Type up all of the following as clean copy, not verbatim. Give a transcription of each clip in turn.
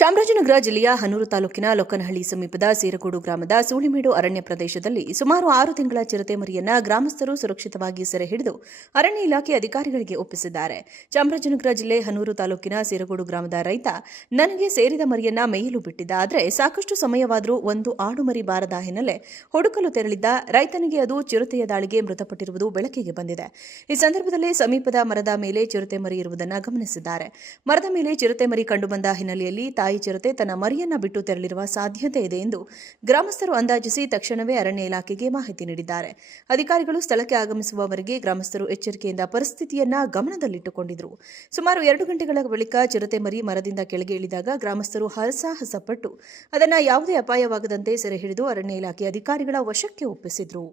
ಚಾಮರಾಜನಗರ ಜಿಲ್ಲೆಯ ಹನೂರು ತಾಲೂಕಿನ ಲೊಕ್ಕನಹಳ್ಳಿ ಸಮೀಪದ ಸೀರಗೋಡು ಗ್ರಾಮದ ಸೂಳಿಮೇಡು ಅರಣ್ಯ ಪ್ರದೇಶದಲ್ಲಿ ಸುಮಾರು 6 ತಿಂಗಳ ಚಿರತೆ ಮರಿಯನ್ನ ಗ್ರಾಮಸ್ಥರು ಸುರಕ್ಷಿತವಾಗಿ ಸೆರೆ ಹಿಡಿದು ಅರಣ್ಯ ಇಲಾಖೆ ಅಧಿಕಾರಿಗಳಿಗೆ ಒಪ್ಪಿಸಿದ್ದಾರೆ. ಚಾಮರಾಜನಗರ ಜಿಲ್ಲೆ ಹನೂರು ತಾಲೂಕಿನ ಸೀರಗೋಡು ಗ್ರಾಮದ ರೈತ ನನಗೆ ಸೇರಿದ ಮರಿಯನ್ನ ಮೇಯಲು ಬಿಟ್ಟಿದ್ದ. ಆದರೆ ಸಾಕಷ್ಟು ಸಮಯವಾದರೂ ಒಂದು ಆಡು ಮರಿ ಬಾರದ ಹಿನ್ನೆಲೆ ಹುಡುಕಲು ತೆರಳಿದ್ದ ರೈತನಿಗೆ ಅದು ಚಿರತೆಯ ದಾಳಿಗೆ ಮೃತಪಟ್ಟಿರುವುದು ಬೆಳಕಿಗೆ ಬಂದಿದೆ. ಈ ಸಂದರ್ಭದಲ್ಲಿ ಸಮೀಪದ ಮರದ ಮೇಲೆ ಚಿರತೆ ಮರಿ ಇರುವುದನ್ನು ಗಮನಿಸಿದ್ದಾರೆ. ಮರದ ಮೇಲೆ ಚಿರತೆ ಮರಿ ಕಂಡುಬಂದ ಹಿನ್ನೆಲೆಯಲ್ಲಿ ತಾಯಿ ಚಿರತೆ ತನ್ನ ಮರಿಯನ್ನ ಬಿಟ್ಟು ತೆರಳಿರುವ ಸಾಧ್ಯತೆ ಇದೆ ಎಂದು ಗ್ರಾಮಸ್ಥರು ಅಂದಾಜಿಸಿ ತಕ್ಷಣವೇ ಅರಣ್ಯ ಇಲಾಖೆಗೆ ಮಾಹಿತಿ ನೀಡಿದ್ದಾರೆ. ಅಧಿಕಾರಿಗಳು ಸ್ಥಳಕ್ಕೆ ಆಗಮಿಸುವವರೆಗೆ ಗ್ರಾಮಸ್ಥರು ಎಚ್ಚರಿಕೆಯಿಂದ ಪರಿಸ್ಥಿತಿಯನ್ನ ಗಮನದಲ್ಲಿಟ್ಟುಕೊಂಡಿದ್ದರು. ಸುಮಾರು 2 ಗಂಟೆಗಳ ಬಳಿಕ ಚಿರತೆ ಮರಿ ಮರದಿಂದ ಕೆಳಗೆ ಇಳಿದಾಗ ಗ್ರಾಮಸ್ಥರು ಹರಸಾಹಸಪಟ್ಟು ಅದನ್ನು ಯಾವುದೇ ಅಪಾಯವಾಗದಂತೆ ಸೆರೆ ಹಿಡಿದು ಅರಣ್ಯ ಇಲಾಖೆ ಅಧಿಕಾರಿಗಳ ವಶಕ್ಕೆ ಒಪ್ಪಿಸಿದ್ರು.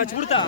ಕಚ್ಬಿಡ್ತಾ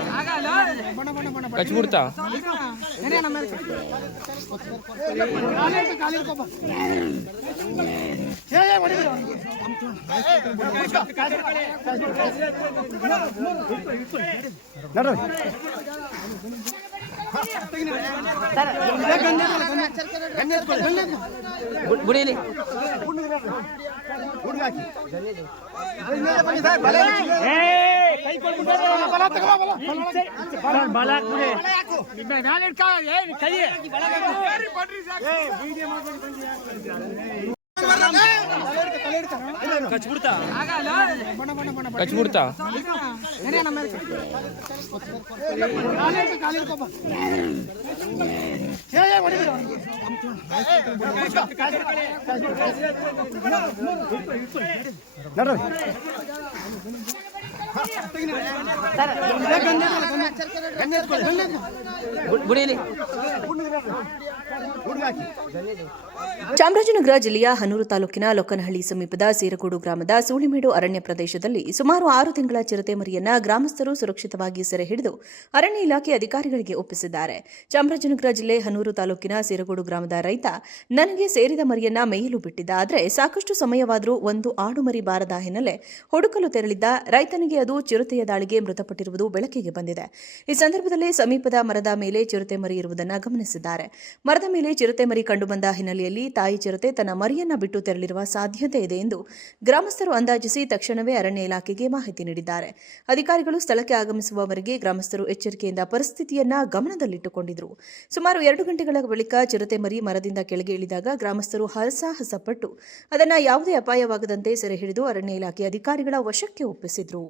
ಕಚ್ಬಿಡ್ತಾ ಚಾಮರಾಜನಗರ ಜಿಲ್ಲೆಯ ಹನೂರು ತಾಲೂಕಿನ ಲೊಕ್ಕನಹಳ್ಳಿ ಸಮೀಪದ ಸೀರಗೋಡು ಗ್ರಾಮದ ಸೂಳಿಮೇಡು ಅರಣ್ಯ ಪ್ರದೇಶದಲ್ಲಿ ಸುಮಾರು 6 ತಿಂಗಳ ಚಿರತೆ ಮರಿಯನ್ನ ಗ್ರಾಮಸ್ಥರು ಸುರಕ್ಷಿತವಾಗಿ ಸೆರೆ ಹಿಡಿದು ಅರಣ್ಯ ಇಲಾಖೆ ಅಧಿಕಾರಿಗಳಿಗೆ ಒಪ್ಪಿಸಿದ್ದಾರೆ. ಚಾಮರಾಜನಗರ ಜಿಲ್ಲೆ ಹನೂರು ತಾಲೂಕಿನ ಸೀರಗೋಡು ಗ್ರಾಮದ ರೈತ ನನಗೆ ಸೇರಿದ ಮರಿಯನ್ನ ಮೇಯಲು ಬಿಟ್ಟಿದ್ದ. ಆದರೆ ಸಾಕಷ್ಟು ಸಮಯವಾದರೂ ಒಂದು ಆಡು ಮರಿ ಬಾರದ ಹಿನ್ನೆಲೆ ಹುಡುಕಲು ತೆರಳಿದ್ದ ರೈತನಿಗೆ ಅದು ಚಿರತೆಯ ದಾಳಿಗೆ ಮೃತಪಟ್ಟಿರುವುದು ಬೆಳಕಿಗೆ ಬಂದಿದೆ. ಈ ಸಂದರ್ಭದಲ್ಲಿ ಸಮೀಪದ ಮರದ ಮೇಲೆ ಚಿರತೆ ಮರಿ ಇರುವುದನ್ನು ಗಮನಿಸಿದ್ದಾರೆ. ಮರದ ಮೇಲೆ ಚಿರತೆ ಮರಿ ಕಂಡುಬಂದ ಹಿನ್ನೆಲೆಯಲ್ಲಿ ತಾಯಿ ಚಿರತೆ ತನ್ನ ಮರಿಯನ್ನ ಬಿಟ್ಟು ತೆರಳಿರುವ ಸಾಧ್ಯತೆ ಇದೆ ಎಂದು ಗ್ರಾಮಸ್ಥರು ಅಂದಾಜಿಸಿ ತಕ್ಷಣವೇ ಅರಣ್ಯ ಇಲಾಖೆಗೆ ಮಾಹಿತಿ ನೀಡಿದ್ದಾರೆ. ಅಧಿಕಾರಿಗಳು ಸ್ಥಳಕ್ಕೆ ಆಗಮಿಸುವವರೆಗೆ ಗ್ರಾಮಸ್ಥರು ಎಚ್ಚರಿಕೆಯಿಂದ ಪರಿಸ್ಥಿತಿಯನ್ನ ಗಮನದಲ್ಲಿಟ್ಟುಕೊಂಡಿದ್ದರು. ಸುಮಾರು 2 ಗಂಟೆಗಳ ಬಳಿಕ ಚಿರತೆ ಮರಿ ಮರದಿಂದ ಕೆಳಗೆ ಇಳಿದಾಗ ಗ್ರಾಮಸ್ಥರು ಹರಸಾಹಸಪಟ್ಟು ಅದನ್ನು ಯಾವುದೇ ಅಪಾಯವಾಗದಂತೆ ಸೆರೆ ಹಿಡಿದು ಅರಣ್ಯ ಇಲಾಖೆ ಅಧಿಕಾರಿಗಳ ವಶಕ್ಕೆ ಒಪ್ಪಿಸಿದ್ರು.